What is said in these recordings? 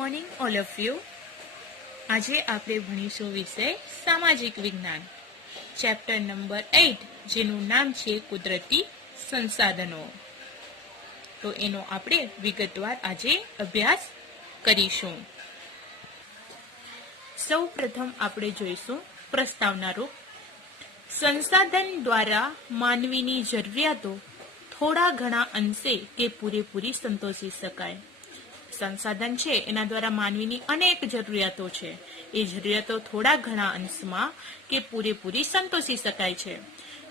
Morning all of you. આજે આપણે ભણીશું વિષય સામાજિક વિજ્ઞાન, ચેપ્ટર નંબર 8, જેનું નામ છે કુદરતી સંસાધનો. તો એનો આપણે વિગતવાર આજે અભ્યાસ કરીશું. સૌ પ્રથમ આપણે જોઈશું પ્રસ્તાવના રૂપ. સંસાધન દ્વારા માનવીની જરૂરિયાતો થોડા ઘણા અંશે કે પૂરેપૂરી સંતોષી શકાય. સંસાધન છે એના દ્વારા માનવીની અનેક જરૂરિયાતો છે, એ જરૂરિયાતો થોડા ઘણા અંશમાં કે પૂરેપૂરી સંતોષી શકાય છે.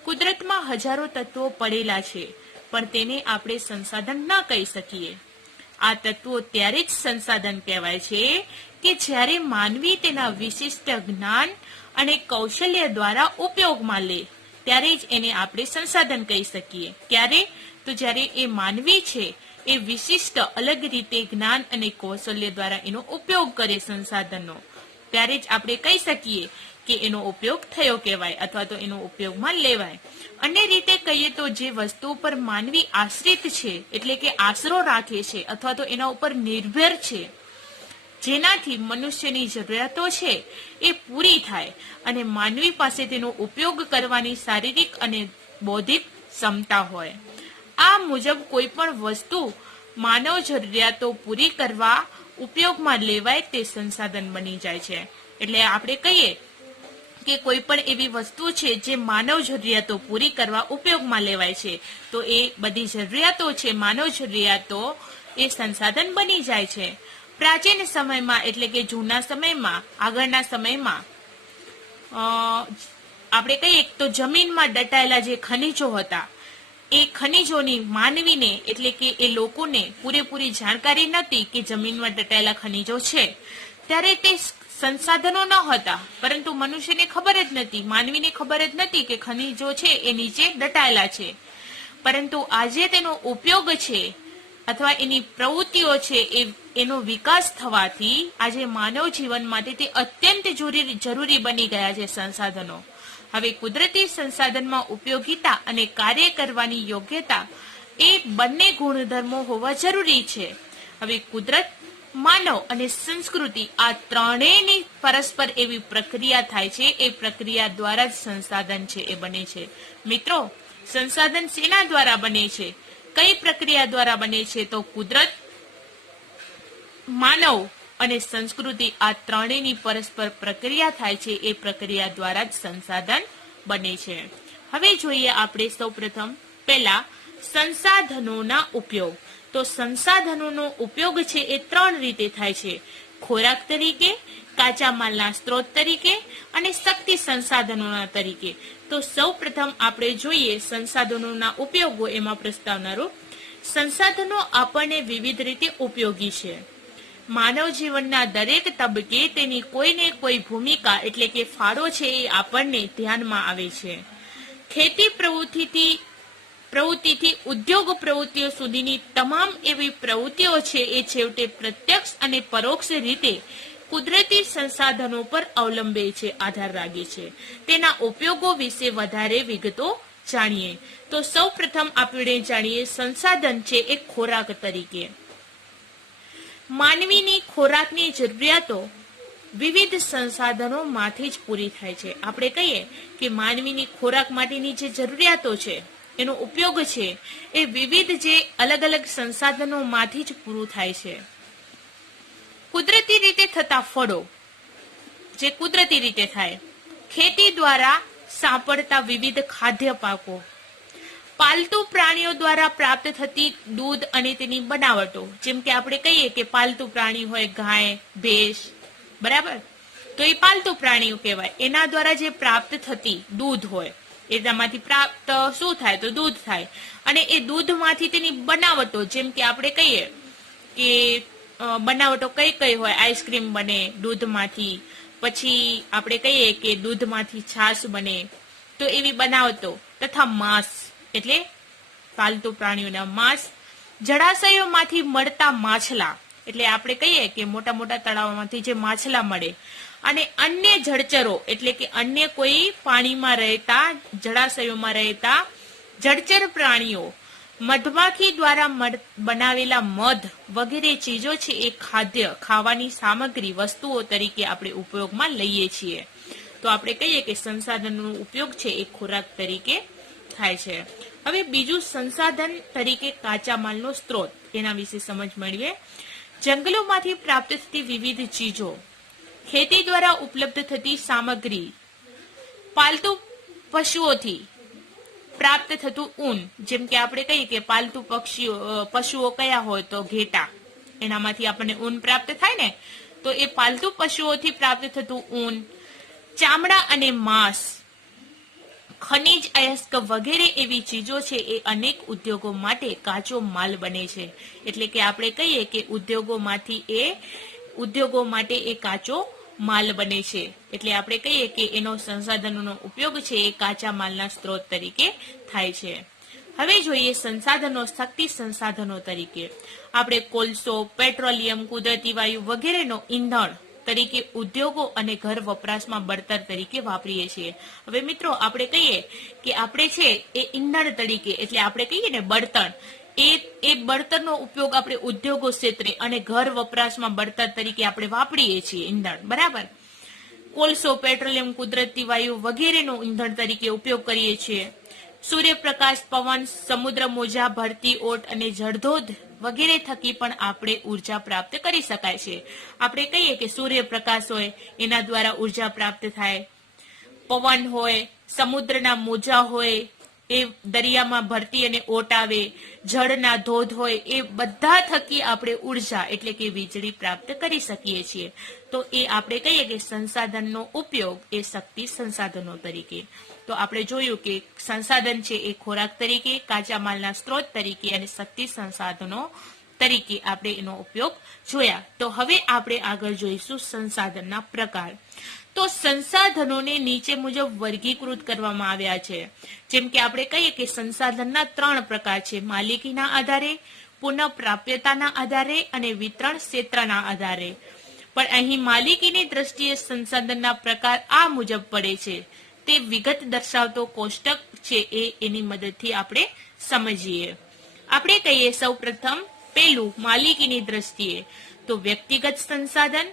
કુદરતમાં હજારો તત્વો પડેલા છે, પણ તેને આપણે સંસાધન ન કહી શકીએ. આ તત્વો ત્યારે જ સંસાધન કહેવાય છે કે જ્યારે માનવી તેના વિશિષ્ટ જ્ઞાન અને કૌશલ્ય દ્વારા ઉપયોગમાં લે, ત્યારે જ એને આપણે સંસાધન કહી શકીએ. ક્યારે? તો જ્યારે એ માનવી છે એ વિશિષ્ટ અલગ રીતે જ્ઞાન અને કૌશલ્ય દ્વારા એનો ઉપયોગ કરે સંસાધનનો, ત્યારે જ આપણે કહી શકીએ કે એનો ઉપયોગ થયો કહેવાય અથવા તો એનો ઉપયોગમાં લેવાય. અન્ય રીતે કહીએ તો જે વસ્તુ પર માનવી આશ્રિત છે, એટલે કે આશરો રાખે છે અથવા તો એના ઉપર નિર્ભર છે, જેનાથી મનુષ્યની જરૂરિયાતો છે એ પૂરી થાય અને માનવી પાસે તેનો ઉપયોગ કરવાની શારીરિક અને બૌદ્ધિક ક્ષમતા હોય. આ મુજબ કોઈ પણ વસ્તુ માનવ જરૂરિયાતો પૂરી કરવા ઉપયોગમાં લેવાય તે સંસાધન બની જાય છે. એટલે આપણે કહીએ કે કોઈ પણ એવી વસ્તુ છે જે માનવ જરૂરિયાતો પૂરી કરવા ઉપયોગમાં લેવાય છે, તો એ બધી જરૂરિયાતો છે, માનવ જરૂરિયાતો એ સંસાધન બની જાય છે. પ્રાચીન સમયમાં એટલે કે જૂના સમયમાં, આગળના સમયમાં આપણે કહીએ તો જમીનમાં દટાયેલા જે ખનિજો હતા, એ ખનિજોની માનવીને એટલે કે એ લોકોને પૂરેપૂરી જાણકારી નથી કે જમીનમાં દટાયેલા ખનિજો છે. ત્યારે તે સંસાધનો ન હતા, પરંતુ મનુષ્યને ખબર જ નથી, માનવીને ખબર જ નથી કે ખનિજો છે એ નીચે દટાયેલા છે. પરંતુ આજે તેનો ઉપયોગ છે અથવા એની પ્રવૃત્તિઓ છે એનો વિકાસ થવાથી આજે માનવ જીવન માટે તે અત્યંત જરૂરી બની ગયા છે સંસાધનો. હવે કુદરતી સંસાધનમાં ઉપયોગિતા અને કાર્ય કરવાની યોગ્યતા એ બંને ગુણધર્મો હોવા જરૂરી છે. હવે કુદરત, માનવ અને સંસ્કૃતિ આ ત્રણેયની પરસ્પર એવી પ્રક્રિયા થાય છે, એ પ્રક્રિયા દ્વારા જ સંસાધન છે એ બને છે. મિત્રો, સંસાધન શેના દ્વારા બને છે? કઈ પ્રક્રિયા દ્વારા બને છે? તો કુદરત, માનવ અને સંસ્કૃતિ આ ત્રણેયની પરસ્પર પ્રક્રિયા થાય છે, એ પ્રક્રિયા દ્વારા જ સંસાધન બને છે. હવે જોઈએ આપણે સૌપ્રથમ પહેલા સંસાધનોના ઉપયોગ. તો સંસાધનોનો ઉપયોગ છે એ ત્રણ રીતે થાય છે: ખોરાક તરીકે, કાચા માલના સ્ત્રોત તરીકે અને શક્તિ સંસાધનોના તરીકે. તો સૌપ્રથમ આપણે જોઈએ સંસાધનોના ઉપયોગો. એમાં પ્રસ્તાવના રૂપ સંસાધનો આપણને વિવિધ રીતે ઉપયોગી છે. માનવ જીવનના દરેક તબક્કે તેની કોઈને કોઈ ભૂમિકા એટલે કે ફાળો છે એ આપણને ધ્યાનમાં આવે છે. ખેતી પ્રવૃત્તિથી ઉદ્યોગ પ્રવૃત્તિઓ સુધીની તમામ એવી પ્રવૃત્તિઓ છે એ છેવટે પ્રત્યક્ષ અને પરોક્ષ રીતે કુદરતી સંસાધનો પર અવલંબે છે, આધાર રાખે છે. તેના ઉપયોગો વિશે વધારે વિગતો જાણીએ. તો સૌ પ્રથમ આપણે જાણીએ સંસાધન છે એ ખોરાક તરીકે. માનવીની ખોરાકની જરૂરિયાતો વિવિધ સંસાધનોમાંથી જ પૂરી થાય છે. આપણે કહીએ કે માનવીની ખોરાક માટેની જે જરૂરિયાતો છે, એનો ઉપયોગ છે એ વિવિધ જે અલગ અલગ સંસાધનોમાંથી જ પૂરું થાય છે. કુદરતી રીતે થતા ફળો, જે કુદરતી રીતે થાય, ખેતી દ્વારા સાંપડતા વિવિધ ખાદ્ય પાકો, પાલતુ પ્રાણીઓ દ્વારા પ્રાપ્ત થતી દૂધ અને તેની બનાવટો. જેમ કે આપણે કહીએ કે પાલતુ પ્રાણી હોય ગાય, ભેંસ, બરાબર, તો એ પાલતુ પ્રાણીઓ કહેવાય. એના દ્વારા જે પ્રાપ્ત થતી દૂધ હોય, એનામાંથી પ્રાપ્ત શું થાય? તો દૂધ થાય. અને એ દૂધમાંથી તેની બનાવટો, જેમ કે આપણે કહીએ કે બનાવટો કઈ કઈ હોય? આઈસ્ક્રીમ બને દૂધમાંથી, પછી આપણે કહીએ કે દૂધમાંથી છાશ બને, તો એવી બનાવટો. તથા માંસ એટલે પાલતુ પ્રાણીઓના માંસ, જળાશયોમાંથી મળતા માછલા, એટલે આપણે કહીએ કે મોટા મોટા તળાવોમાંથી જે માછલા મળે, અને અન્ય જળચરો એટલે કે અન્ય કોઈ પાણીમાં રહેતા, જળાશયોમાં રહેતા જળચર પ્રાણીઓ, મધમાખી દ્વારા બનાવેલા મધ વગેરે ચીજો છે એ ખાદ્ય ખાવાની સામગ્રી વસ્તુઓ તરીકે આપણે ઉપયોગમાં લઈએ છીએ. તો આપણે કહીએ કે સંસાધનનો ઉપયોગ છે એ ખોરાક તરીકે થાય છે. હવે બીજું સંસાધન તરીકે કાચા માલનો સ્ત્રોત, એના વિશે સમજ મેળવીએ. જંગલોમાંથી પ્રાપ્ત થતી વિવિધ ચીજો, ખેતી દ્વારા ઉપલબ્ધ થતી સામગ્રી, પાલતુ પશુઓથી પ્રાપ્ત થતું ઊન, જેમ કે આપણે કહીએ કે પાલતુ પશુઓ કયા હોય તો ઘેટા, એનામાંથી આપણને ઊન પ્રાપ્ત થાય ને, તો એ પાલતુ પશુઓથી પ્રાપ્ત થતું ઊન, ચામડા અને માંસ, ખનિજ અયસ્ક વગેરે એવી ચીજો છે એ અનેક ઉદ્યોગો માટે કાચો માલ બને છે. એટલે કે આપણે કહીએ કે ઉદ્યોગો માટે એ કાચો માલ બને છે. એટલે આપણે કહીએ કે એનો સંસાધનોનો ઉપયોગ છે એ કાચા માલના સ્ત્રોત તરીકે થાય છે. હવે જોઈએ સંસાધનો, શક્તિ સંસાધનો તરીકે આપણે કોલસો, પેટ્રોલિયમ, કુદરતી વાયુ વગેરેનો ઈંધણ તરીકે ઉદ્યોગો અને ઘર વપરાશમાં બળતણ તરીકે વાપરીએ છીએ. હવે મિત્રો આપણે કહીએ કે આપણે છે એ ઈંધણ તરીકે, એટલે આપણે કહીએ ને બળતણ, એ બળતણનો ઉપયોગ આપણે ઉદ્યોગો ક્ષેત્રે અને ઘર વપરાશમાં બળતણ તરીકે આપણે વાપરીએ છીએ ઈંધણ, બરાબર. કોલસો, પેટ્રોલિયમ, કુદરતી વાયુ વગેરેનો ઈંધણ તરીકે ઉપયોગ કરીએ છીએ. સૂર્યપ્રકાશ, પવન, સમુદ્ર મોજા, ભરતી ઓટ અને જળધોધ વગેરે થકી પણ આપણે ઉર્જા પ્રાપ્ત કરી શકાય છે. આપણે કહીએ કે સૂર્યપ્રકાશ હોય એના દ્વારા ઉર્જા પ્રાપ્ત થાય, પવન હોય, સમુદ્રના મોજા હોય, એ દરિયામાં ભરતી અને ઓટ આવે, જળના ધોધ હોય, એ બધા થકી આપણે ઉર્જા એટલે કે વીજળી પ્રાપ્ત કરી શકીએ છીએ. તો એ આપણે કહીએ કે સંસાધનનો ઉપયોગ એ શક્તિ સંસાધનો તરીકે. તો આપણે જોયું કે સંસાધન છે એ ખોરાક તરીકે, કાચા માલના સ્ત્રોત તરીકે અને શક્તિ સંસાધનો તરીકે આપણે એનો ઉપયોગ જોયા. તો હવે આપણે આગળ જોઈશું સંસાધનના પ્રકાર. તો સંસાધનોને નીચે મુજબ વર્ગીકૃત કરવામાં આવ્યા છે. જેમ કે આપણે કહીએ કે સંસાધનના 3 પ્રકાર છે: માલિકીના આધારે, પુનઃપ્રાપ્યતાના આધારે અને વિતરણ ક્ષેત્રના આધારે. પણ અહીં માલિકીની દ્રષ્ટિએ સંસાધનના પ્રકાર આ મુજબ પડે છે. તે વિગત દર્શાવતો કોષ્ટક છે એની મદદથી આપણે સમજીએ. આપણે કહીએ સૌ પ્રથમ પેલું માલિકીની દ્રષ્ટિએ તો વ્યક્તિગત સંસાધન,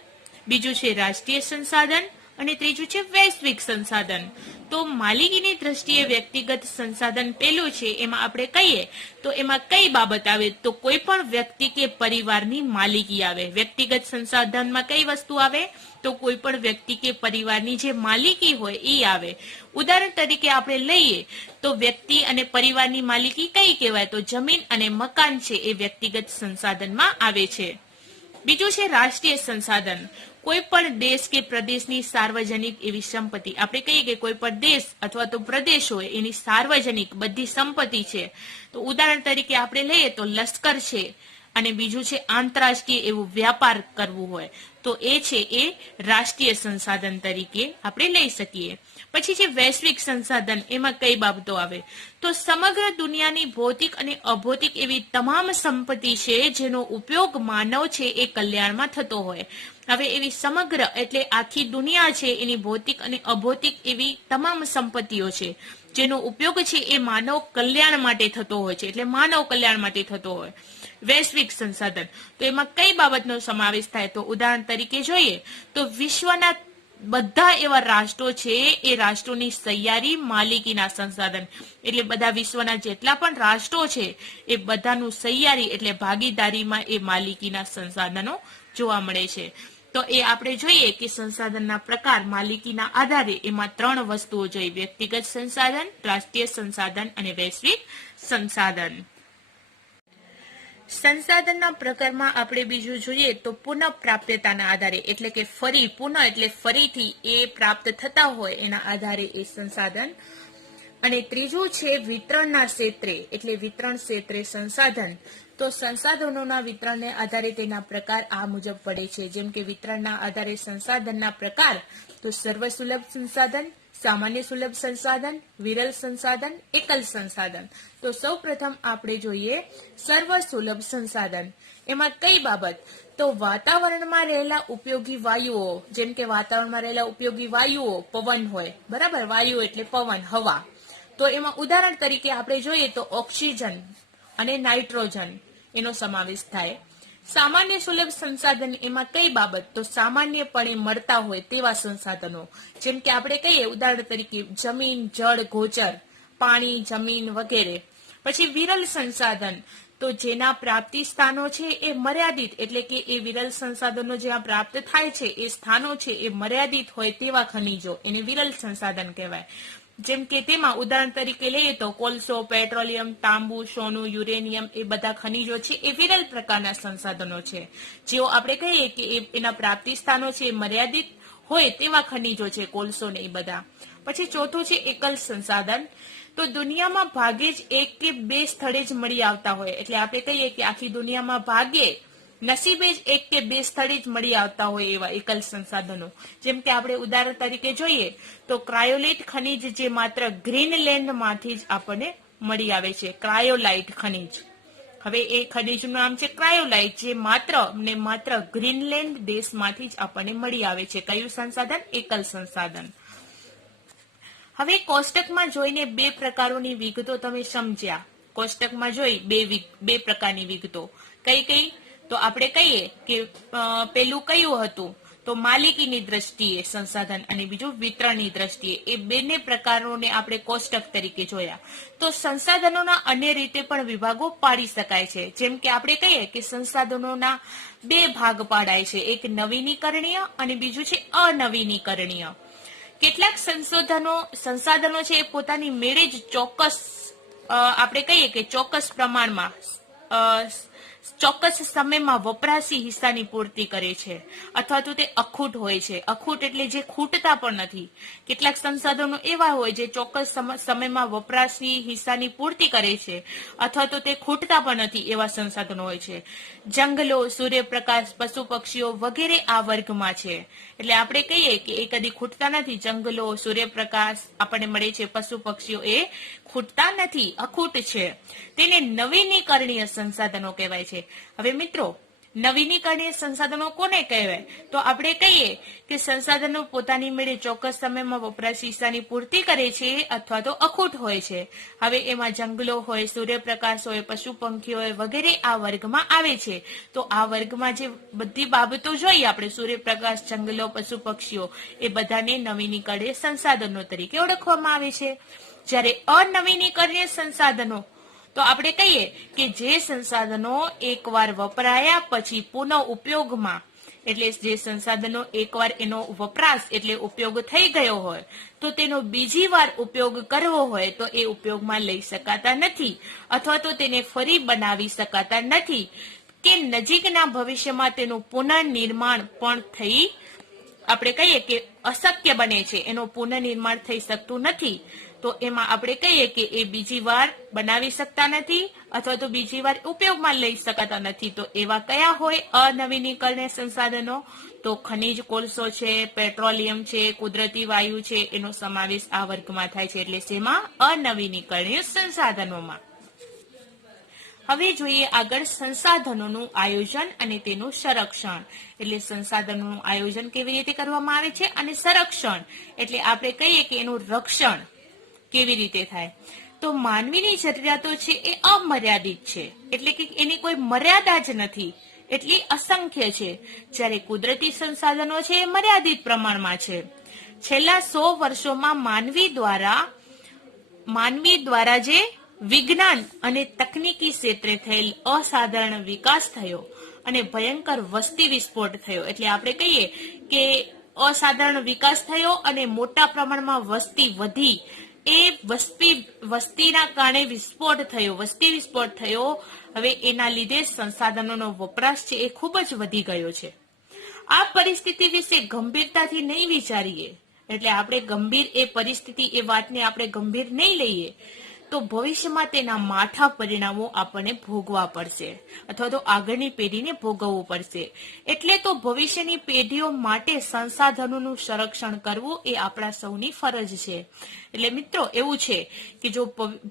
બીજું છે રાષ્ટ્રીય સંસાધન અને ત્રીજું છે વૈશ્વિક સંસાધન. તો માલિકીની દ્રષ્ટિએ વ્યક્તિગત સંસાધન પેલું છે, એમાં આપણે કહીએ તો એમાં કઈ બાબત આવે તો કોઈ પણ વ્યક્તિ કે પરિવારની માલિકી આવે. વ્યક્તિગત સંસાધનમાં કઈ વસ્તુ આવે તો કોઈ પણ વ્યક્તિ કે પરિવારની જે માલિકી હોય એ આવે. ઉદાહરણ તરીકે આપણે લઈએ તો વ્યક્તિ અને પરિવારની માલિકી કઈ કહેવાય તો જમીન અને મકાન છે એ વ્યક્તિગત સંસાધનમાં આવે છે. બીજું છે રાષ્ટ્રીય સંસાધન. કોઈ પણ દેશ કે પ્રદેશની સાર્વજનિક એવી સંપત્તિ, આપણે કહીએ કે કોઈ પણ દેશ અથવા તો પ્રદેશ હોય એની સાર્વજનિક બધી સંપત્તિ છે. તો ઉદાહરણ તરીકે આપણે લઈએ તો લશ્કર છે, અને બીજું છે આંતરરાષ્ટ્રીય એવું વ્યાપાર કરવું હોય તો એ છે એ રાષ્ટ્રીય સંસાધન તરીકે આપણે લઈ શકીએ. પછી છે વૈશ્વિક સંસાધન. એમાં કઈ બાબતો આવે તો સમગ્ર દુનિયાની ભૌતિક અને અભૌતિક એવી તમામ સંપત્તિ છે જેનો ઉપયોગ માનવ છે એ કલ્યાણમાં થતો હોય. હવે એવી સમગ્ર એટલે આખી દુનિયા છે એની ભૌતિક અને અભૌતિક એવી તમામ સંપત્તિઓ છે જેનો ઉપયોગ છે એ માનવ કલ્યાણ માટે થતો હોય છે, એટલે માનવ કલ્યાણ માટે થતો હોય. વૈશ્વિક સંસાધન તો એમાં કઈ બાબતનો સમાવેશ થાય તો ઉદાહરણ તરીકે જોઈએ તો વિશ્વના બધા એવા રાષ્ટ્રો છે એ રાષ્ટ્રોની સહિયારી માલિકીના સંસાધન, એટલે બધા વિશ્વના જેટલા પણ રાષ્ટ્રો છે એ બધાનું સહિયારી એટલે ભાગીદારીમાં એ માલિકીના સંસાધનો જોવા મળે છે. તો એ આપણે જોઈએ કે સંસાધનના પ્રકાર માલિકીના આધારે એમાં 3 વસ્તુઓ જોઈ: વ્યક્તિગત સંસાધન, રાષ્ટ્રીય સંસાધન અને વૈશ્વિક સંસાધન. સંસાધનના પ્રકારમાં આપણે બીજું જોઈએ તો પુનઃપ્રાપ્યતાના આધારે, એટલે કે ફરી પુનઃ એટલે ફરીથી એ પ્રાપ્ત થતા હોય એના આધારે એ સંસાધન. અને ત્રીજું છે વિતરણના ક્ષેત્રે, એટલે વિતરણ ક્ષેત્રે સંસાધન. તો સંસાધનોના વિતરણને આધારે તેના પ્રકાર આ મુજબ પડે છે. જેમ કે વિતરણના આધારે સંસાધનના પ્રકાર તો સર્વસુલભ સંસાધન, સામાન્ય સુલભ સંસાધન, વિરલ સંસાધન, એકલ સંસાધન. તો સૌ પ્રથમ આપણે જોઈએ સર્વસુલભ સંસાધન. એમાં કઈ બાબત તો વાતાવરણમાં રહેલા ઉપયોગી વાયુઓ, જેમ કે વાતાવરણમાં રહેલા ઉપયોગી વાયુઓ પવન હોય, બરાબર, વાયુ એટલે પવન, હવા. તો એમાં ઉદાહરણ તરીકે આપણે જોઈએ તો ઓક્સિજન અને નાઇટ્રોજન એનો સમાવેશ થાય. સામાન્ય સુલભ સંસાધન એમાં કઈ બાબત? તો સામાન્યપણે મળતા હોય તેવા સંસાધનો, જેમ કે આપણે કહીએ ઉદાહરણ તરીકે જમીન, જળ, ગોચર, પાણી, જમીન વગેરે. પછી વિરલ સંસાધન, તો જેના પ્રાપ્તિ સ્થાનો છે એ મર્યાદિત, એટલે કે એ વિરલ સંસાધનો જ્યાં પ્રાપ્ત થાય છે એ સ્થાનો છે એ મર્યાદિત હોય તેવા ખનીજો, એને વિરલ સંસાધન કહેવાય. જેમ કે તેમાં ઉદાહરણ તરીકે લઈએ તો કોલસો, પેટ્રોલિયમ, તાંબુ, સોનું, યુરેનિયમ, એ બધા ખનીજો છે એ વિરલ પ્રકારના સંસાધનો છે. જેઓ આપણે કહીએ કે એના પ્રાપ્તિ સ્થાનો છે એ મર્યાદિત હોય તેવા ખનીજો છે, કોલસો ને એ બધા. પછી ચોથું છે એકલ સંસાધન, તો દુનિયામાં ભાગે જ એક કે બે સ્થળે જ મળી આવતા હોય, એટલે આપણે કહીએ કે આખી દુનિયામાં ભાગે નસીબે જ એક કે બે સ્થળે જ મળી આવતા હોય એવા એકલ સંસાધનો. જેમ કે આપણે ઉદાહરણ તરીકે જોઈએ તો ક્રાયોલાઇટ ખનીજ, જે માત્ર ગ્રીનલેન્ડ માંથી જ આપણને મળી આવે છે, ક્રાયોલાઇટ ખનીજ. હવે એ ખનીજનું નામ છે ક્રાયોલાઇટ, જે માત્ર ગ્રીનલેન્ડ દેશમાંથી જ આપણને મળી આવે છે. કયું સંસાધન? એકલ સંસાધન. હવે કોષ્ટકમાં જોઈને બે પ્રકારોની વિગતો તમે સમજ્યા. કોષ્ટકમાં જોઈ બે પ્રકારની વિગતો. કઈ? તો આપણે કહીએ કે પેલું કયું હતું? તો માલિકીની દ્રષ્ટિએ સંસાધન અને બીજું વિતરણની દ્રષ્ટિએ. એ બંને પ્રકારોને આપણે કોષ્ટક તરીકે જોયા. તો સંસાધનોના અન્ય રીતે પણ વિભાગો પાડી શકાય છે. જેમ કે આપણે કહીએ કે સંસાધનોના બે ભાગ પાડાય છે, એક નવીનીકરણીય અને બીજું છે અનવીનીકરણીય. કેટલાક સંસાધનો છે એ પોતાની મેળે જ ચોક્કસ, આપણે કહીએ કે ચોક્કસ પ્રમાણમાં ચોક્કસ સમયમાં વપરાશી હિસ્સાની પૂર્તિ કરે છે, અથવા તો તે અખૂટ હોય છે. અખૂટ એટલે જે ખૂટતા પણ નથી. કેટલાક સંસાધનો એવા હોય જે ચોક્કસ સમયમાં વપરાશી હિસ્સાની પૂર્તિ કરે છે, અથવા તો તે ખૂટતા પણ નથી એવા સંસાધનો હોય છે. જંગલો, સૂર્યપ્રકાશ, પશુ પક્ષીઓ વગેરે આ વર્ગમાં છે. એટલે આપણે કહીએ કે એ કદી ખૂટતા નથી. જંગલો, સૂર્યપ્રકાશ આપણને મળે છે, પશુ પક્ષીઓ એ ખૂટતા નથી, અખૂટ છે. તેને નવીનીકરણીય સંસાધનો કહેવાય છે. હવે મિત્રો, નવીનીકરણીય સંસાધનો કોને કહેવાય? તો આપણે કહીએ કે સંસાધનો પોતાની મેળે ચોક્કસ સમયમાં વપરાશી હિસ્સાની પૂર્તિ કરે છે અથવા તો અખૂટ હોય છે. હવે એમાં જંગલો હોય, સૂર્યપ્રકાશ હોય, પશુ પંખીઓ હોય વગેરે આ વર્ગમાં આવે છે. તો આ વર્ગમાં જે બધી બાબતો જોઈએ આપણે, સૂર્યપ્રકાશ, જંગલો, પશુ પક્ષીઓ, એ બધાને નવીનીકરણીય સંસાધનો તરીકે ઓળખવામાં આવે છે. જ્યારે અનવીનીકરણીય સંસાધનો, તો આપણે કહીએ કે જે સંસાધનો એકવાર વપરાયા પછી પુનઃ ઉપયોગમાં, એટલે જે સંસાધનો એકવાર એનો વપરાશ એટલે ઉપયોગ થઈ ગયો હોય તો તેનો બીજી વાર ઉપયોગ કરવો હોય તો એ ઉપયોગમાં લઈ શકાતા નથી, અથવા તો તેને ફરી બનાવી શકાતા નથી, કે નજીકના ભવિષ્યમાં તેનું પુનર્નિર્માણ પણ થઈ, આપણે કહીએ કે અશક્ય બને છે, એનું પુનર્નિર્માણ થઈ શકતું નથી. તો એમાં આપણે કહીએ કે એ બીજી વાર બનાવી શકતા નથી અથવા તો બીજી વાર ઉપયોગમાં લઈ શકાતા નથી. તો એવા કયા હોય અનવીનીકરણીય સંસાધનો? તો ખનિજ કોલસો છે, પેટ્રોલિયમ છે, કુદરતી વાયુ છે, એનો સમાવેશ આ વર્ગમાં થાય છે. એટલે શેમાં? અનવીનીકરણીય સંસાધનોમાં. હવે જોઈએ આગળ સંસાધનોનું આયોજન અને તેનું સંરક્ષણ. એટલે સંસાધનોનું આયોજન કેવી રીતે કરવામાં આવે છે અને સંરક્ષણ એટલે આપણે કહીએ કે એનું રક્ષણ કેવી રીતે થાય. તો માનવીની જરૂરિયાતો છે એ અમર્યાદિત છે, એટલે કે એની કોઈ મર્યાદા જ નથી, એટલી અસંખ્ય છે. જ્યારે કુદરતી સંસાધનો છે એ મર્યાદિત પ્રમાણમાં છે. છેલ્લા 100 વર્ષોમાં માનવી દ્વારા જે વિજ્ઞાન અને તકનીકી ક્ષેત્રે થયેલ અસાધારણ વિકાસ થયો અને ભયંકર વસ્તી વિસ્ફોટ થયો. એટલે આપણે કહીએ કે અસાધારણ વિકાસ થયો અને મોટા પ્રમાણમાં વસ્તી વધી, એ વસ્તીના કારણે વસ્તી વિસ્ફોટ થયો. હવે એના લીધે સંસાધનોનો વપરાશ છે એ ખૂબ જ વધી ગયો છે. આ પરિસ્થિતિ વિશે ગંભીરતાથી નહીં વિચારીએ, એટલે આપણે ગંભીર એ પરિસ્થિતિ, એ વાતને આપણે ગંભીર નહીં લઈએ તો ભવિષ્યમાં તેના માઠા પરિણામો આપણને ભોગવા પડશે, અથવા તો આગળની પેઢીને ભોગવવું પડશે. એટલે તો ભવિષ્યની પેઢીઓ માટે સંસાધનોનું સંરક્ષણ કરવું એ આપણા સૌની ફરજ છે. એટલે મિત્રો એવું છે કે જો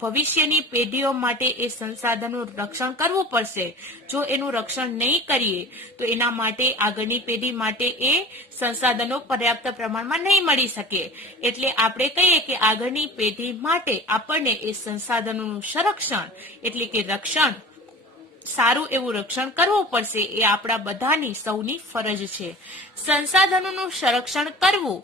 ભવિષ્યની પેઢીઓ માટે એ સંસાધનોનું રક્ષણ કરવું પડશે. જો એનું રક્ષણ નહીં કરીએ તો એના માટે આગળની પેઢી માટે એ સંસાધનો પર્યાપ્ત પ્રમાણમાં નહીં મળી શકે. એટલે આપણે કહીએ કે આગળની પેઢી માટે આપણને એ સંસાધનોનું સંરક્ષણ એટલે કે રક્ષણ, સારું એવું રક્ષણ કરવું પડશે. એ આપણા બધાની સૌની ફરજ છે. સંસાધનોનું સંરક્ષણ કરવું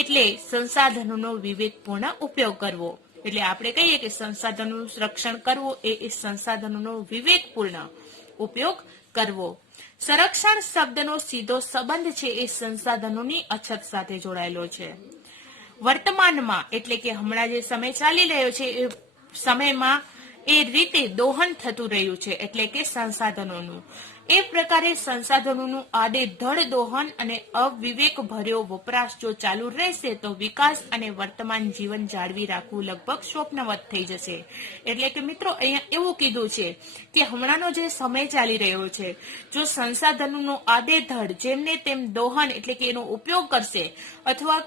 એટલે સંસાધનોનો વિવેકપૂર્ણ ઉપયોગ કરવો. એટલે આપણે કહીએ કે સંસાધનોનું રક્ષણ કરવું એ સંસાધનોનો વિવેકપૂર્ણ ઉપયોગ કરવો. સંરક્ષણ શબ્દનો સીધો સંબંધ છે એ સંસાધનોની અછત સાથે જોડાયેલો છે. વર્તમાનમાં એટલે કે હમણાં જે સમય ચાલી રહ્યો છે એ સમયમાં એ રીતે દોહન થતું રહ્યું છે, એટલે કે સંસાધનોનું. એ પ્રકારે સંસાધનોનું આડેધડ દોહન અને અવિવેક ભર્યો વપરાશ જો ચાલુ રહેશે તો વિકાસ અને વર્તમાન જીવન જાળવી રાખવું લગભગ સ્વપ્નવત થઈ જશે. એટલે કે મિત્રો અહીંયા એવું કીધું છે કે હમણાંનો જે સમય ચાલી રહ્યો છે, જો સંસાધનોનું આડેધડ જેમને તેમ દોહન એટલે કે એનો ઉપયોગ કરશે અથવા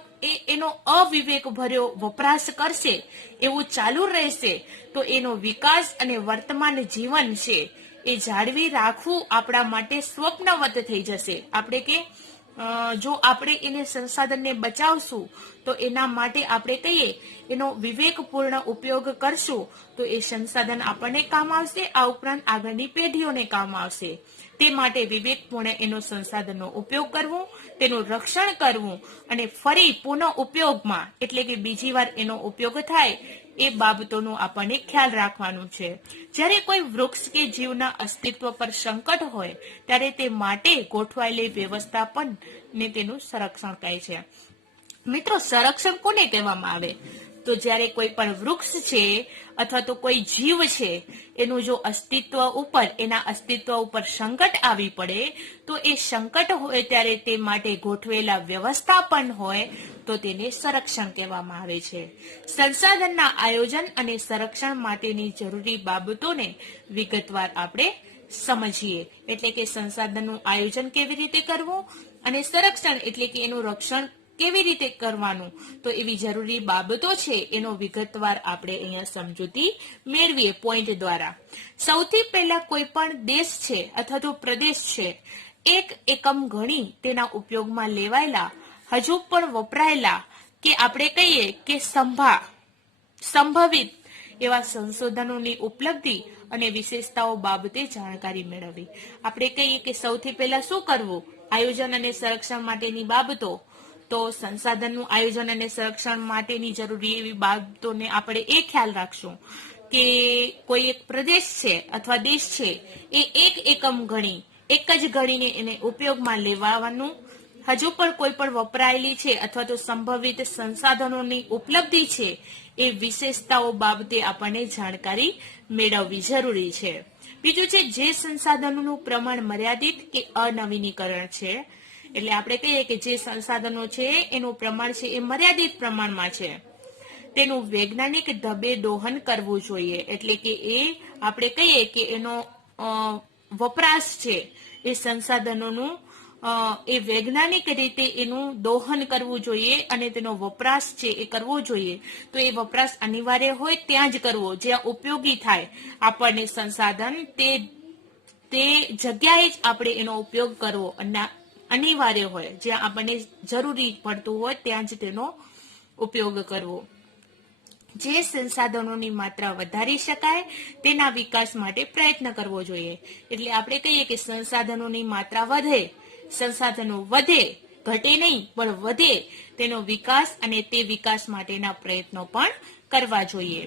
એનો અવિવેક ભર્યો વપરાશ કરશે, એવું ચાલુ રહેશે તો એનો વિકાસ અને વર્તમાન જીવન છે એ જાળવી રાખવું આપણા માટે સ્વપ્નવત થઈ જશે. આપણે કે જો આપણે એને સંસાધનને બચાવશું તો એના માટે આપણે કહીએ એનો વિવેકપૂર્ણ ઉપયોગ કરશું તો એ સંસાધન આપણને કામ આવશે, આ ઉપરાંત આગળની પેઢીઓને કામ આવશે. તે માટે વિવેકપૂર્ણ એનો સંસાધનનો ઉપયોગ કરવો, તેનું રક્ષણ કરવું અને ફરી પુનઃ ઉપયોગમાં એટલે કે બીજી વાર એનો ઉપયોગ થાય એ બાબતોનું આપણને ખ્યાલ રાખવાનું છે. જ્યારે કોઈ વૃક્ષ કે જીવના અસ્તિત્વ પર સંકટ હોય ત્યારે તે માટે ગોઠવાયેલી વ્યવસ્થાપન ને તેનું સંરક્ષણ કહે છે. મિત્રો સંરક્ષણ કોને કહેવામાં આવે? તો જ્યારે કોઈ પણ વૃક્ષ છે અથવા તો કોઈ જીવ છે એનું જો એના અસ્તિત્વ ઉપર સંકટ આવી પડે તો એ સંકટ હોય ત્યારે તે માટે ગોઠવેલા વ્યવસ્થાપન હોય તો તેને સંરક્ષણ કહેવામાં આવે છે. સંસાધનના આયોજન અને સંરક્ષણ માટેની જરૂરી બાબતોને વિગતવાર આપણે સમજીએ. એટલે કે સંસાધનનું આયોજન કેવી રીતે કરવું અને સંરક્ષણ એટલે કે એનું રક્ષણ કેવી રીતે કરવાનું, તો એવી જરૂરી બાબતો છે એનો વિગતવાર આપણે અહીંયા સમજૂતી મેળવીએ પોઈન્ટ દ્વારા. સૌથી પહેલા કોઈ પણ દેશ છે અથવા તો પ્રદેશ છે એક એકમ ગણી તેના ઉપયોગમાં લેવાયેલા, હજુ પણ વપરાયેલા કે આપણે કહીએ કે સંભવિત એવા સંશોધનોની ઉપલબ્ધિ અને વિશેષતાઓ બાબતે જાણકારી મેળવવી. આપણે કહીએ કે સૌથી પહેલા શું કરવું, આયોજન અને સંરક્ષણ માટેની બાબતો. તો સંસાધનનું આયોજન અને સંરક્ષણ માટેની જરૂરી એવી બાબતોને આપણે એ ખ્યાલ રાખશું કે કોઈ એક પ્રદેશ છે અથવા દેશ છે એ એક એકમ ગણી, એક જ ગણીને એને ઉપયોગમાં લેવાનું, હજુ પણ કોઈ પણ વપરાયેલી છે અથવા તો સંભવિત સંસાધનોની ઉપલબ્ધિ છે એ વિશેષતાઓ બાબતે આપણને જાણકારી મેળવવી જરૂરી છે. બીજું છે જે સંસાધનોનું પ્રમાણ મર્યાદિત કે અનવીનીકરણ છે. એટલે આપણે કહીએ કે જે સંસાધનો છે એનું પ્રમાણ છે એ મર્યાદિત પ્રમાણમાં છે, તેનું વૈજ્ઞાનિક ઢબે દોહન કરવું જોઈએ. એટલે કે એ આપણે કહીએ કે એનો વપરાશ છે એ સંસાધનોનું એ વૈજ્ઞાનિક રીતે એનું દોહન કરવું જોઈએ અને તેનો વપરાશ છે એ કરવો જોઈએ. તો એ વપરાશ અનિવાર્ય હોય ત્યાં જ કરવો, જ્યાં ઉપયોગી થાય આપણને સંસાધન તે જગ્યાએ જ આપણે એનો ઉપયોગ કરવો અને અનિવાર્ય હોય જ્યાં આપણને જરૂરી પડતું હોય ત્યાં જ તેનો ઉપયોગ કરવો. જે સંસાધનોની માત્રા વધારી શકાય તેના વિકાસ માટે પ્રયત્ન કરવો જોઈએ. એટલે આપણે કહીએ કે સંસાધનોની માત્રા વધે, સંસાધનો વધે, ઘટે નહીં પણ વધે, તેનો વિકાસ અને તે વિકાસ માટેના પ્રયત્નો પણ કરવા જોઈએ.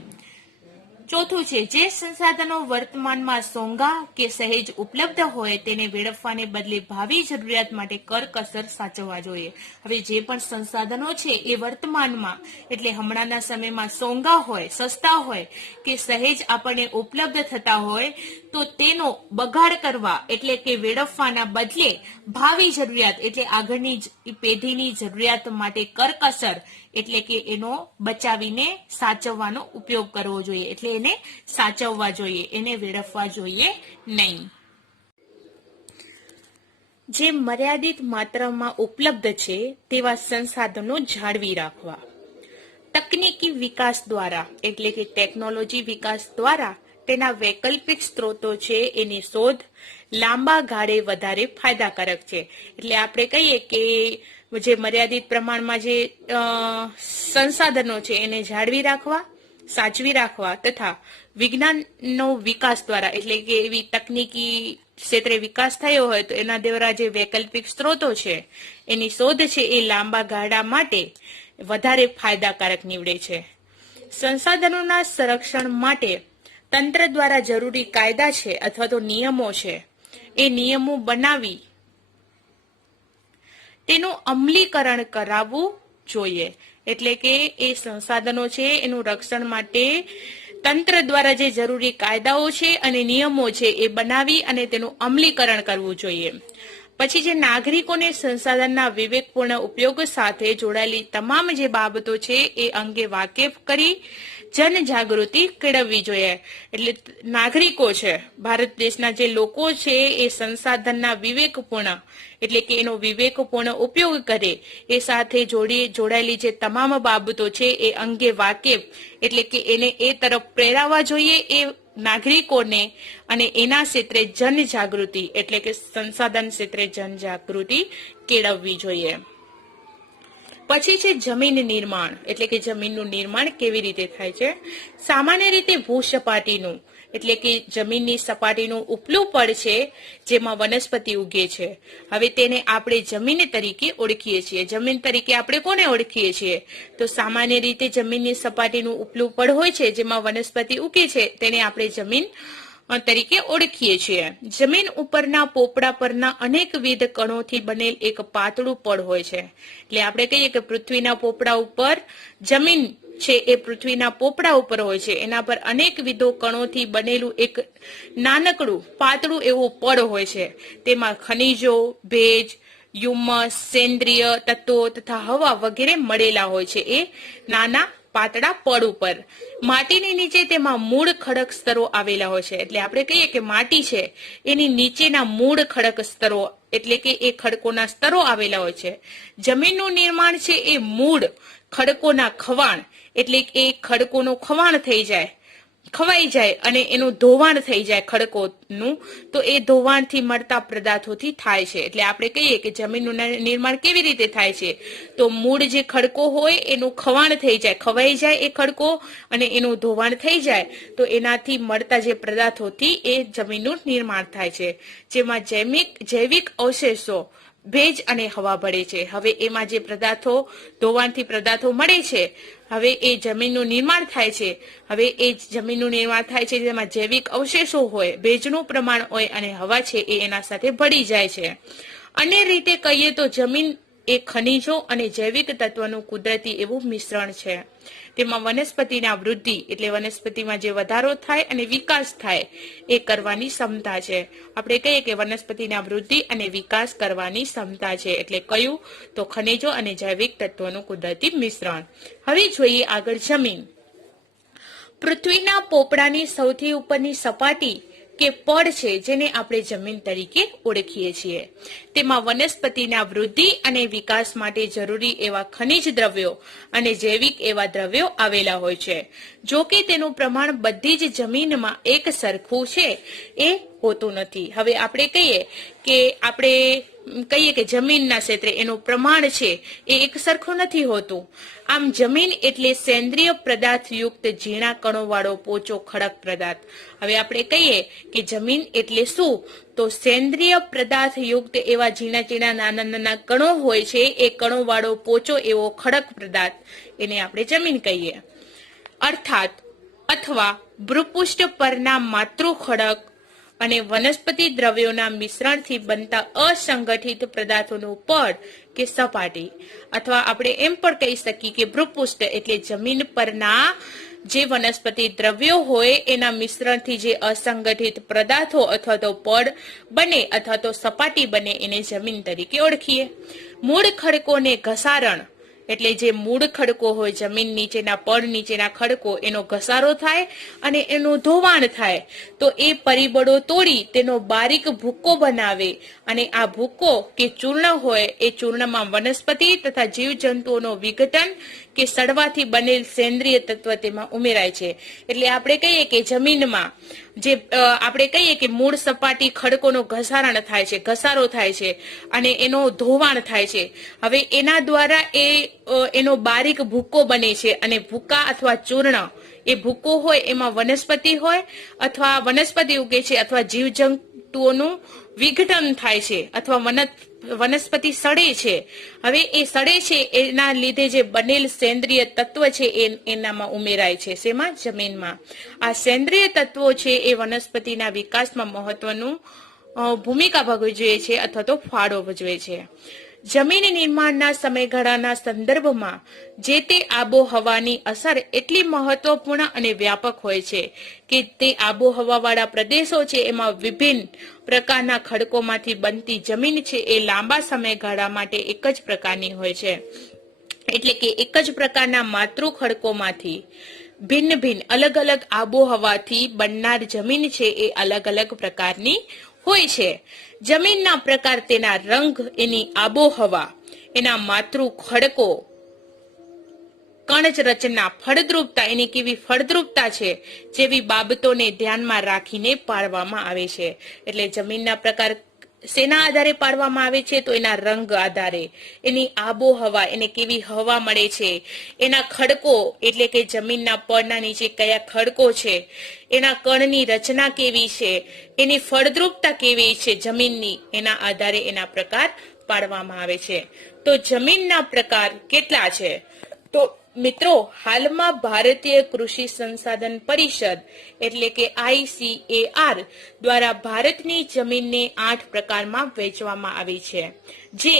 ચોથું છે જે સંસાધનો વર્તમાનમાં સોંગા કે સહેજ ઉપલબ્ધ હોય તેને વેડફવાને બદલે ભાવિ જરૂરિયાત માટે કરકસર સાચવવા જોઈએ. હવે જે પણ સંસાધનો છે એ વર્તમાનમાં એટલે હમણાંના સમયમાં સોંગા હોય, સસ્તા હોય કે સહેજ આપણને ઉપલબ્ધ થતા હોય તો તેનો બગાડ કરવા એટલે કે વેડફવાના બદલે ભાવિ જરૂરિયાત એટલે આગળની પેઢીની જરૂરિયાત માટે કરકસર એટલે કે એનો બચાવીને સાચવવાનો ઉપયોગ કરવો જોઈએ. એટલે એને સાચવવા જોઈએ, એને વેડફવા જોઈએ નહીં. જે મર્યાદિત માત્રામાં ઉપલબ્ધ છે તેવા સંસાધનો જાળવી રાખવા. તકનીકી વિકાસ દ્વારા એટલે કે ટેકનોલોજી વિકાસ દ્વારા તેના વૈકલ્પિક સ્ત્રોતો છે એની શોધ લાંબા ગાળે વધારે ફાયદાકારક છે. એટલે આપણે કહીએ કે જે મર્યાદિત પ્રમાણમાં જે સંસાધનો છે એને જાળવી રાખવા સાચવી રાખવા તથા વિજ્ઞાનનો વિકાસ દ્વારા એટલે કે એવી તકનીકી ક્ષેત્રે વિકાસ થયો હોય તો એના દ્વારા જે વૈકલ્પિક સ્ત્રોતો છે એની શોધ છે એ લાંબા ગાળા માટે વધારે ફાયદાકારક નીવડે છે. સંસાધનોના સંરક્ષણ માટે તંત્ર દ્વારા જરૂરી કાયદા છે અથવા તો નિયમો છે એ નિયમો બનાવી તેનું અમલીકરણ કરાવવું જોઈએ. એટલે કે એ સંસાધનો છે એનું રક્ષણ માટે તંત્ર દ્વારા જે જરૂરી કાયદાઓ છે અને નિયમો છે એ બનાવી અને તેનું અમલીકરણ કરવું જોઈએ. પછી જે નાગરિકોને સંસાધનના વિવેકપૂર્ણ ઉપયોગ સાથે જોડાયેલી તમામ જે બાબતો છે એ અંગે વાકેફ કરી જનજાગૃતિ કેળવવી જોઈએ. એટલે નાગરિકો છે, ભારત દેશના જે લોકો છે એ સંસાધનના વિવેકપૂર્ણ એટલે કે એનો વિવેકપૂર્ણ ઉપયોગ કરે એ સાથે જોડાયેલી જે તમામ બાબતો છે એ અંગે વાકેફ એટલે કે એને એ તરફ પ્રેરાવવા જોઈએ એ નાગરિકોને અને એના ક્ષેત્રે જનજાગૃતિ એટલે કે સંસાધન ક્ષેત્રે જનજાગૃતિ કેળવવી જોઈએ. પછી છે જમીન નિર્માણ એટલે કે જમીનનું નિર્માણ કેવી રીતે થાય છે. સામાન્ય રીતે ભૂસપાટીનું એટલે કે જમીનની સપાટીનું ઉપલું પડ છે જેમાં વનસ્પતિ ઉગે છે. હવે તેને આપણે જમીન તરીકે ઓળખીએ છીએ. જમીન તરીકે આપણે કોને ઓળખીએ છીએ? તો સામાન્ય રીતે જમીનની સપાટીનું ઉપલું પડ હોય છે જેમાં વનસ્પતિ ઉગે છે તેને આપણે જમીન તરીકે ઓળખીએ છીએ. જમીન ઉપરના પોપડા પરના અનેકવિધ કણોથી બનેલ એક પાતળું પડ હોય છે. એટલે આપણે કહીએ કે પૃથ્વીના પોપડા ઉપર જમીન છે એ પૃથ્વીના પોપડા ઉપર હોય છે. એના પર અનેક વિધો કણોથી બનેલું એક નાનકડું પાતળું એવું પડ હોય છે. તેમાં ખનિજો, ભેજ, હ્યુમસ, સેન્દ્રિય તત્વો તથા હવા વગેરે મળેલા હોય છે એ નાના પાતળા પડ ઉપર. માટીની નીચે તેમાં મૂળ ખડક સ્તરો આવેલા હોય છે. એટલે આપણે કહીએ કે માટી છે એની નીચેના મૂળ ખડક સ્તરો એટલે કે એ ખડકોના સ્તરો આવેલા હોય છે. જમીનનું નિર્માણ છે એ મૂળ ખડકોના ખવાણ એટલે કે એ ખડકોનું ખવાણ થઈ જાય, ખવાઈ જાય અને એનું ધોવાણ થઈ જાય ખડકોનું, તો એ ધોવાણથી મળતા પદાર્થોથી થાય છે. એટલે આપણે કહીએ કે જમીનનું નિર્માણ કેવી રીતે થાય છે? તો મૂળ જે ખડકો હોય એનું ખવાણ થઈ જાય, ખવાઈ જાય એ ખડકો અને એનું ધોવાણ થઈ જાય તો એનાથી મળતા જે પદાર્થોથી એ જમીનનું નિર્માણ થાય છે. જેમાં જૈવિક અવશેષો, ભેજ અને હવા ભળે છે. હવે એમાં જે પદાર્થો ધોવાણથી પદાર્થો મળે છે હવે એ જમીનનું નિર્માણ થાય છે. હવે એ જમીનનું નિર્માણ થાય છે જેમાં જૈવિક અવશેષો હોય, ભેજનું પ્રમાણ હોય અને હવા છે એ એના સાથે ભળી જાય છે. અન્ય રીતે કહીએ તો જમીન એ ખનિજો અને જૈવિક તત્વનું કુદરતી એવું મિશ્રણ છે. તેમાં વનસ્પતિના વૃદ્ધિ એટલે વનસ્પતિમાં જે વધારો થાય અને વિકાસ થાય એ કરવાની ક્ષમતા છે. આપણે કહીએ કે વનસ્પતિના વૃદ્ધિ અને વિકાસ કરવાની ક્ષમતા છે. એટલે કયું? તો ખનિજો અને જૈવિક તત્વોનું કુદરતી મિશ્રણ. હવે જોઈએ આગળ જમીન. પૃથ્વીના પોપડાની સૌથી ઉપરની સપાટી કે પડ છે જેને આપણે જમીન તરીકે ઓળખીએ છીએ. તેમાં વનસ્પતિના વૃદ્ધિ અને વિકાસ માટે જરૂરી એવા ખનિજ દ્રવ્યો અને જૈવિક એવા દ્રવ્યો આવેલા હોય છે. જો કે તેનું પ્રમાણ બધી જ જમીનમાં એક સરખું છે એ હોતું નથી. હવે આપણે કહીએ કે જમીનના ક્ષેત્રે એનું પ્રમાણ છે એ એક સરખું નથી હોતું. આમ જમીન એટલે સેન્દ્રિય પદાર્થયુક્ત ઝીણા કણો વાળો પોચો ખડક પદાર્થ. હવે આપણે કહીએ કે જમીન એટલે શું? તો સેન્દ્રિય પદાર્થયુક્ત એવા ઝીણા નાના કણો હોય છે એ કણો વાળો પોચો એવો ખડક પદાર્થ એને આપણે જમીન કહીએ. અર્થાત અથવા ભૂપૃષ્ઠ પરના માતૃ ખડક અને વનસ્પતિ દ્રવ્યોના મિશ્રણથી બનતા અસંગઠિત પદાર્થોનું પડ કે સપાટી. અથવા આપણે એમ પણ કહી શકીએ કે ભૂપૃષ્ઠ એટલે જમીન પરના જે વનસ્પતિ દ્રવ્યો હોય એના મિશ્રણથી જે અસંગઠિત પદાર્થો અથવા તો પડ બને અથવા તો સપાટી બને એને જમીન તરીકે ઓળખીએ. મૂળ ખડકોને ઘસારણ એટલે જે મૂળ ખડકો હોય જમીન નીચેના પડ નીચેના ખડકો એનો ઘસારો થાય અને એનું ધોવાણ થાય તો એ પરિબળો તોડી તેનો બારીક ભૂક્કો બનાવે અને આ ભૂક્કો કે ચૂર્ણ હોય એ ચૂર્ણમાં વનસ્પતિ તથા જીવજંતુઓનો વિઘટન કે સડવાથી બનેલ સેન્દ્રિય તત્વ તેમાં ઉમેરાય છે. એટલે આપણે કહીએ કે જમીનમાં જે આપણે કહીએ કે મૂળ સપાટી ખડકોનો ઘસારો થાય છે અને એનો ધોવાણ થાય છે. હવે એના દ્વારા એનો બારીક ભૂક્કો બને છે અને ભૂક્કા અથવા ચૂર્ણ એ ભૂકો હોય એમાં વનસ્પતિ હોય અથવા વનસ્પતિ ઉગે છે અથવા જીવજંતુઓનું વિઘટન થાય છે અથવા વનસ્પતિ સડે છે. હવે એ સડે છે એના લીધે જે બનેલ સેન્દ્રિય તત્વ છે એનામાં ઉમેરાય છે. શેમાં? જમીનમાં. આ સેન્દ્રિય તત્વો છે એ વનસ્પતિના વિકાસમાં મહત્વનું ભૂમિકા ભજવે છે અથવા તો ફાળો ભજવે છે. જમીન નિર્માણના સમયગાળાના સંદર્ભમાં જે તે આબોહવાની અસર એટલી મહત્વપૂર્ણ અને વ્યાપક હોય છે કે તે આબોહવાવાળા પ્રદેશો છે એમાં વિભિન્ન પ્રકારના ખડકોમાંથી બનતી જમીન છે એ લાંબા સમયગાળા માટે એક જ પ્રકારની હોય છે. એટલે કે એક જ પ્રકારના માતૃ ખડકોમાંથી ભિન્ન ભિન્ન અલગ અલગ આબોહવાથી બનનાર જમીન છે એ અલગ અલગ પ્રકારની હોય છે. જમીનના પ્રકાર, તેના રંગ, એની આબોહવા, એના માતૃ ખડકો, કણજ રચના, ફળદ્રુપતા, એની કેવી ફળદ્રુપતા છે જેવી બાબતોને ધ્યાનમાં રાખીને પાડવામાં આવે છે. એટલે જમીનના પ્રકાર શેના આધારે પાડવામાં આવે છે? તો એના રંગ આધારે, એની આબોહવા, એને કેવી હવા મળે છે, એના ખડકો એટલે કે જમીનના પડના નીચે કયા ખડકો છે, એના કણની રચના કેવી છે, એની ફળદ્રુપતા કેવી છે જમીનની, એના આધારે એના પ્રકાર પાડવામાં આવે છે. તો જમીનના પ્રકાર કેટલા છે? તો મિત્રો, હાલમાં ભારતીય કૃષિ સંસાધન પરિષદ એટલે કે ICAR દ્વારા ભારતની જમીનને 8 પ્રકારમાં વહેંચવામાં આવી છે. જે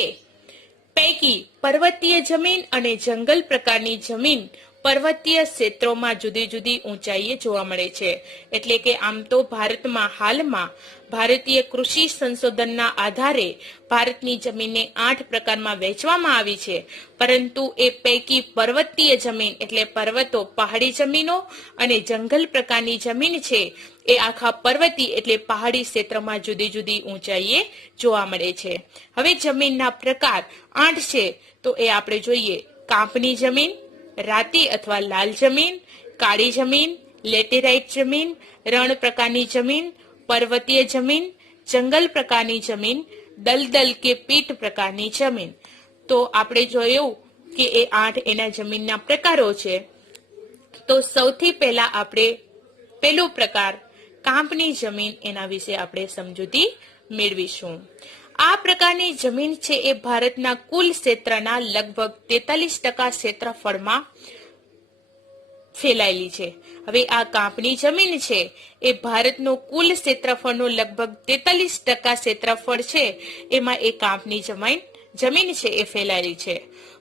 પૈકી પર્વતીય જમીન અને જંગલ પ્રકારની જમીન પર્વતીય ક્ષેત્રોમાં જુદી જુદી ઊંચાઈએ જોવા મળે છે. એટલે કે આમ તો ભારતમાં હાલમાં ભારતીય કૃષિ સંશોધનના આધારે ભારતની જમીનને 8 પ્રકારમાં વહેંચવામાં આવી છે. પરંતુ એ પૈકી પર્વતીય જમીન એટલે પર્વતો, પહાડી જમીનો અને જંગલ પ્રકારની જમીન છે એ આખા પર્વતીય એટલે પહાડી ક્ષેત્રમાં જુદી જુદી ઊંચાઈએ જોવા મળે છે. હવે જમીનના પ્રકાર 8 છે તો એ આપણે જોઈએ. કાંપની જમીન, રાતી અથવા લાલ જમીન, કાળી જમીન, લેટેરાઇટ જમીન, રણ પ્રકારની જમીન, પર્વતીય જમીન, જંગલ પ્રકારની જમીન, દલદલ કે પીટ પ્રકારની જમીન. તો આપણે જોયું કે એ 8 એના જમીનના પ્રકારો છે. તો સૌથી પહેલા આપણે પેલો પ્રકાર કાંપની જમીન એના વિશે આપણે સમજૂતી મેળવીશું. આ પ્રકારની જમીન છે એ ભારતના કુલ ક્ષેત્રના લગભગ 43% ક્ષેત્રફળમાં ફેલાયેલી છે. હવે આ કાંપની જમીન છે એ ભારતનું કુલ ક્ષેત્રફળનું લગભગ 43% ક્ષેત્રફળ છે એમાં એ કાંપની જમીન છે એ ફેલાયેલી છે.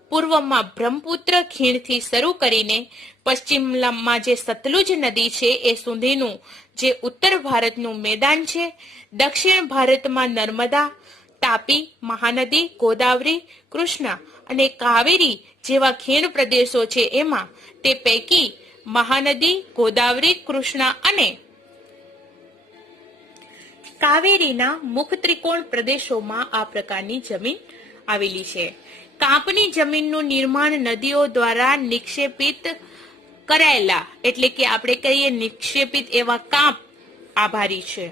પૂર્વમાં બ્રહ્મપુત્ર ખીણથી શરૂ કરીને પશ્ચિમમાં જે સતલુજ નદી છે એ સુધીનું જે ઉત્તર ભારતનું મેદાન છે, દક્ષિણ ભારતમાં નર્મદા, તાપી, મહાનદી, ગોદાવરી, કૃષ્ણા અને કાવેરી જેવા ખીણ પ્રદેશો છે એમાં તે પૈકી મહાનદી, ગોદાવરી, કૃષ્ણા અને કાવેરીના મુખ ત્રિકોણ પ્રદેશોમાં આ પ્રકારની જમીન આવેલી છે. કાંપની જમીનનું નિર્માણ નદીઓ દ્વારા નિક્ષેપિત કરાયેલા એટલે કે આપણે કહીએ નિક્ષેપિત એવા કાંપ આભારી છે.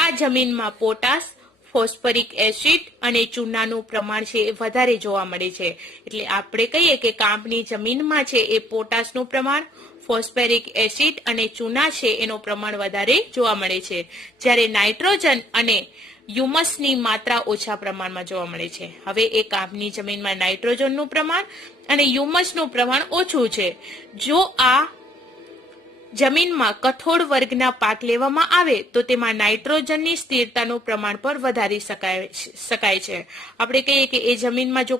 આ જમીનમાં પોટાશ, ફોસ્ફરિક એસિડ અને ચૂનાનું પ્રમાણ છે એ વધારે જોવા મળે છે. એટલે આપણે કહીએ કે કાંપની જમીનમાં છે એ પોટાશનું પ્રમાણ, ફોસ્ફરિક એસિડ અને ચૂના છે એનું પ્રમાણ વધારે જોવા મળે છે. જ્યારે નાઇટ્રોજન અને હ્યુમસની માત્રા ઓછા પ્રમાણમાં જોવા મળે છે. હવે એ કાંપની જમીનમાં નાઇટ્રોજનનું પ્રમાણ અને હ્યુમસનું પ્રમાણ ઓછું છે. જો આ જમીનમાં કઠોળ વર્ગના પાક લેવામાં આવે તો તેમાં નાઇટ્રોજનની સ્થિરતાનું પ્રમાણ પણ વધારી શકાય છે. આપણે કહીએ કે એ જમીનમાં જો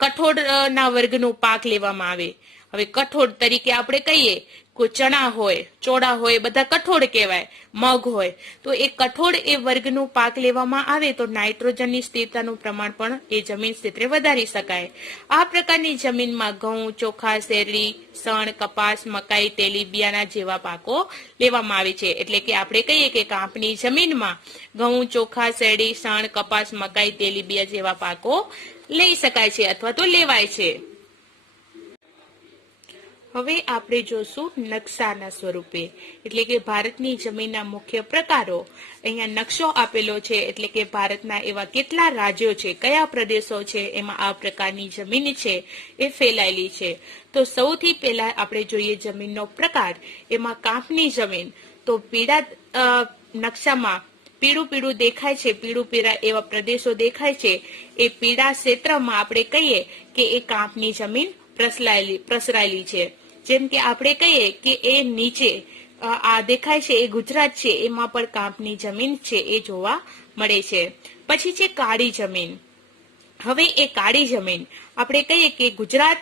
કઠોળના વર્ગનું પાક લેવામાં આવે, હવે કઠોળ તરીકે આપણે કહીએ કોઈ ચણા હોય, ચોળા હોય, બધા કઠોળ કહેવાય, મગ હોય, તો એ કઠોળ એ વર્ગનું પાક લેવામાં આવે તો નાઇટ્રોજનની સ્થિરતાનું પ્રમાણ પણ એ જમીન ક્ષેત્રે વધારી શકાય. આ પ્રકારની જમીનમાં ઘઉં, ચોખા, શેરડી, શણ, કપાસ, મકાઈ, તેલીબિયાના જેવા પાકો લેવામાં આવે છે. એટલે કે આપણે કહીએ કે કાંપની જમીનમાં ઘઉં, ચોખા, શેરડી, શણ, કપાસ, મકાઈ, તેલીબિયા જેવા પાકો લઈ શકાય છે અથવા તો લેવાય છે. હવે આપણે જોશું નકશાના સ્વરૂપે, એટલે કે ભારતની જમીનના મુખ્ય પ્રકારો. અહીંયા નકશો આપેલો છે, એટલે કે ભારતના એવા કેટલા રાજ્યો છે, કયા પ્રદેશો છે, એમાં આ પ્રકારની જમીન છે એ ફેલાયેલી છે. તો સૌથી પહેલા આપણે જોઈએ જમીનનો પ્રકાર. એમાં કાંપની જમીન. તો પીળા નકશામાં પીળું દેખાય છે, પીળા એવા પ્રદેશો દેખાય છે. એ પીળા ક્ષેત્રમાં આપણે કહીએ કે એ કાંપની જમીન પ્રસરાયેલી છે. જેમ કે આપણે કહીએ કે એ નીચે આ દેખાય છે એ ગુજરાત છે, એમાં પણ કાંપની જમીન છે એ જોવા મળે છે. પછી છે કાળી જમીન. હવે એ કાળી જમીન આપણે કહીએ કે ગુજરાત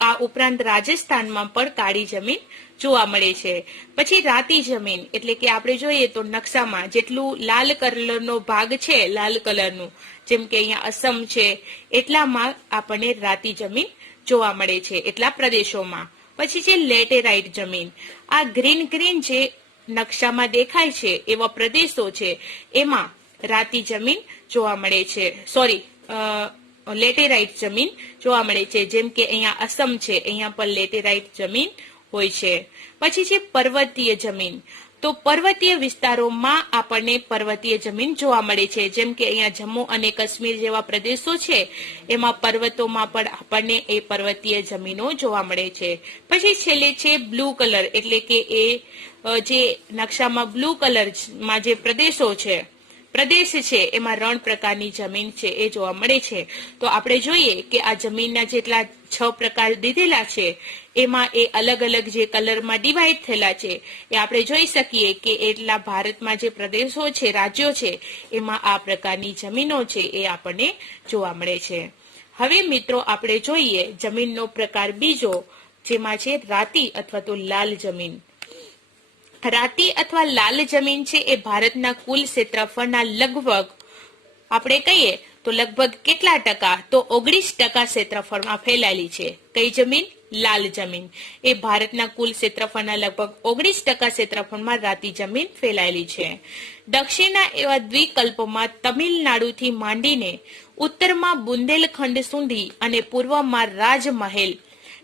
આ ઉપરાંત રાજસ્થાનમાં પણ કાળી જમીન જોવા મળે છે. પછી રાતી જમીન, એટલે કે આપણે જોઈએ તો નકશામાં જેટલું લાલ કલરનો ભાગ છે, લાલ કલરનું, જેમ કે અહીંયા અસમ છે, એટલામાં આપણને રાતી જમીન જોવા મળે છે, એટલા પ્રદેશોમાં. પછી છે લેટેરાઇટ જમીન. આ ગ્રીન જે નકશામાં દેખાય છે એવા પ્રદેશો છે, એમાં રાતી જમીન જોવા મળે છે. લેટેરાઇટ જમીન જોવા મળે છે. જેમ કે અહીંયા અસમ છે, અહીંયા પણ લેટેરાઇટ જમીન હોય છે. પછી છે પર્વતીય જમીન. તો પર્વતીય વિસ્તારોમાં આપણને પર્વતીય જમીન જોવા મળે છે. જેમ કે અહીંયા જમ્મુ અને કાશ્મીર જેવા પ્રદેશો છે, એમાં પર્વતોમાં પણ આપણને એ પર્વતીય જમીનો જોવા મળે છે. પછી છેલ્લે છે બ્લુ કલર, એટલે કે એ જે નકશામાં બ્લુ કલરમાં જે પ્રદેશ છે એમાં રણ પ્રકારની જમીન છે એ જોવા મળે છે. તો આપણે જોઈએ કે આ જમીનના જેટલા 6 પ્રકાર દીધેલા છે, એમાં એ અલગ અલગ જે કલરમાં ડિવાઈડ થયેલા છે, એ આપણે જોઈ શકીએ કે એટલા ભારતમાં જે પ્રદેશો છે, રાજ્યો છે, એમાં આ પ્રકારની જમીનો છે એ આપણને જોવા મળે છે. હવે મિત્રો આપણે જોઈએ જમીનનો પ્રકાર બીજો, જેમાં છે રાતી અથવા તો લાલ જમીન. રાતી અથવા લાલ જમીન છે એ ભારતના કુલ ક્ષેત્રફળના લગભગ આપણે કહીએ તો લગભગ કેટલા ટકા, તો 19% ક્ષેત્રફળમાં ફેલાયેલી છે. કઈ જમીન? લાલ જમીન. એ ભારતના કુલ ક્ષેત્રફળના લગભગ 19% ક્ષેત્રફળમાં રાતી જમીન ફેલાયેલી છે. દક્ષિણના એવા દ્વીપકલ્પોમાં તમિલનાડુથી માંડીને ઉત્તરમાં બુંદેલખંડ સુધી અને પૂર્વમાં રાજમહેલ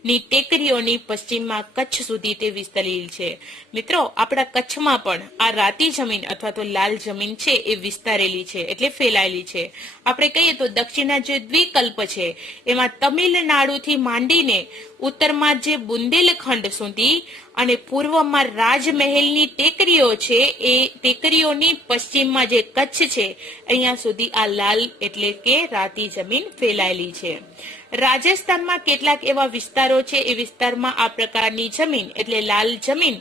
ની ટેકરીઓની પશ્ચિમમાં કચ્છ સુધી તે વિસ્તરેલી છે. મિત્રો, આપણા કચ્છમાં પણ આ રાતી જમીન અથવા તો લાલ જમીન છે એ વિસ્તારેલી છે, એટલે ફેલાયેલી છે. આપણે કહીએ તો દક્ષિણના જે દ્વીપકલ્પ છે એમાં તમિલનાડુથી માંડીને ઉત્તરમાં જે બુંદેલખંડ સુધી અને પૂર્વમાં રાજમહેલની ટેકરીઓ છે, એ ટેકરીઓની પશ્ચિમમાં જે કચ્છ છે અહીંયા સુધી આ લાલ એટલે કે રાતી જમીન ફેલાયેલી છે. રાજસ્થાનમાં કેટલાક એવા વિસ્તારો છે, એ વિસ્તારમાં આ પ્રકારની જમીન એટલે લાલ જમીન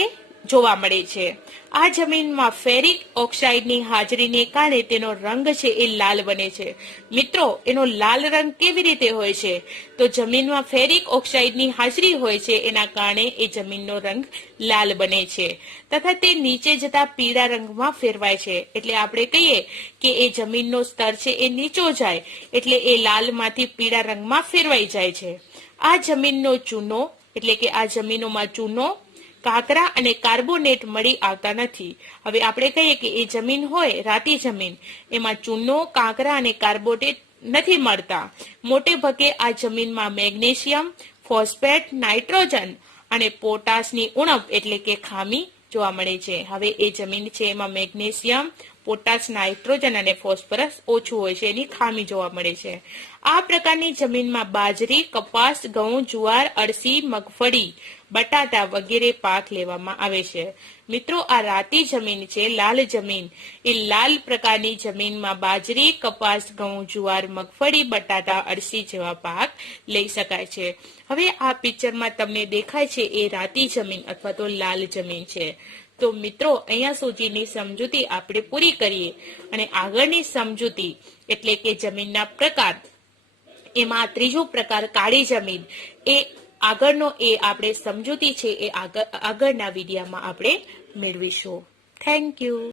એ જોવા મળે છે. આ જમીનમાં ફેરિક ઓક્સાઇડની હાજરીને કારણે તેનો રંગ છે એ લાલ બને છે. મિત્રો, એનો લાલ રંગ કેવી રીતે હોય છે? તો જમીનમાં ફેરિક ઓક્સાઇડની હાજરી હોય છે, એના કારણે એ જમીનનો રંગ લાલ બને છે તથા તે નીચે જતા પીળા રંગમાં ફેરવાય છે. એટલે આપણે કહીએ કે એ જમીનનો સ્તર છે એ નીચો જાય એટલે એ લાલમાંથી પીળા રંગમાં ફેરવાઈ જાય છે. આ જમીનનો ચૂનો એટલે કે આ જમીનોમાં ચૂનો, કાંકરા અને કાર્બોનેટ મળી આવતા નથી. હવે આપણે કહીએ કે એ જમીન હોય રાતી જમીન, એમાં ચૂનો, કાંકરા અને કાર્બોનેટ નથી મળતા. મોટે ભાગે આ જમીનમાં મેગ્નેશિયમ, ફોસ્ફેટ, નાઇટ્રોજન અને પોટાશની ઉણપ એટલે કે ખામી જોવા મળે છે. હવે એ જમીન છે એમાં મેગ્નેશિયમ, પોટાશ, નાઇટ્રોજન અને ફોસ્ફરસ ઓછું હોય છે, એની ખામી જોવા મળે છે. આ પ્રકારની જમીનમાં બાજરી, કપાસ, ઘઉં, જુવાર, અળસી, મગફળી, બટાટા વગેરે પાક લેવામાં આવે છે. મિત્રો, આ રાતી જમીન છે, લાલ જમીન, એ લાલ પ્રકારની જમીનમાં બાજરી, કપાસ, ઘઉં, જુવાર, મગફળી, બટાટા, અળસી જેવા પાક લઈ શકાય છે. હવે આ પિક્ચરમાં તમને દેખાય છે એ રાતી જમીન અથવા તો લાલ જમીન છે. તો મિત્રો, અહીંયા સુધીની સમજૂતી આપણે પૂરી કરીએ અને આગળની સમજૂતી એટલે કે જમીનના પ્રકાર, એમાં ત્રીજો પ્રકાર કાળી જમીન, એ આગળનો એ આપણે સમજૂતી છે એ આગળના વિડીયોમાં આપણે મેળવીશું. Thank you.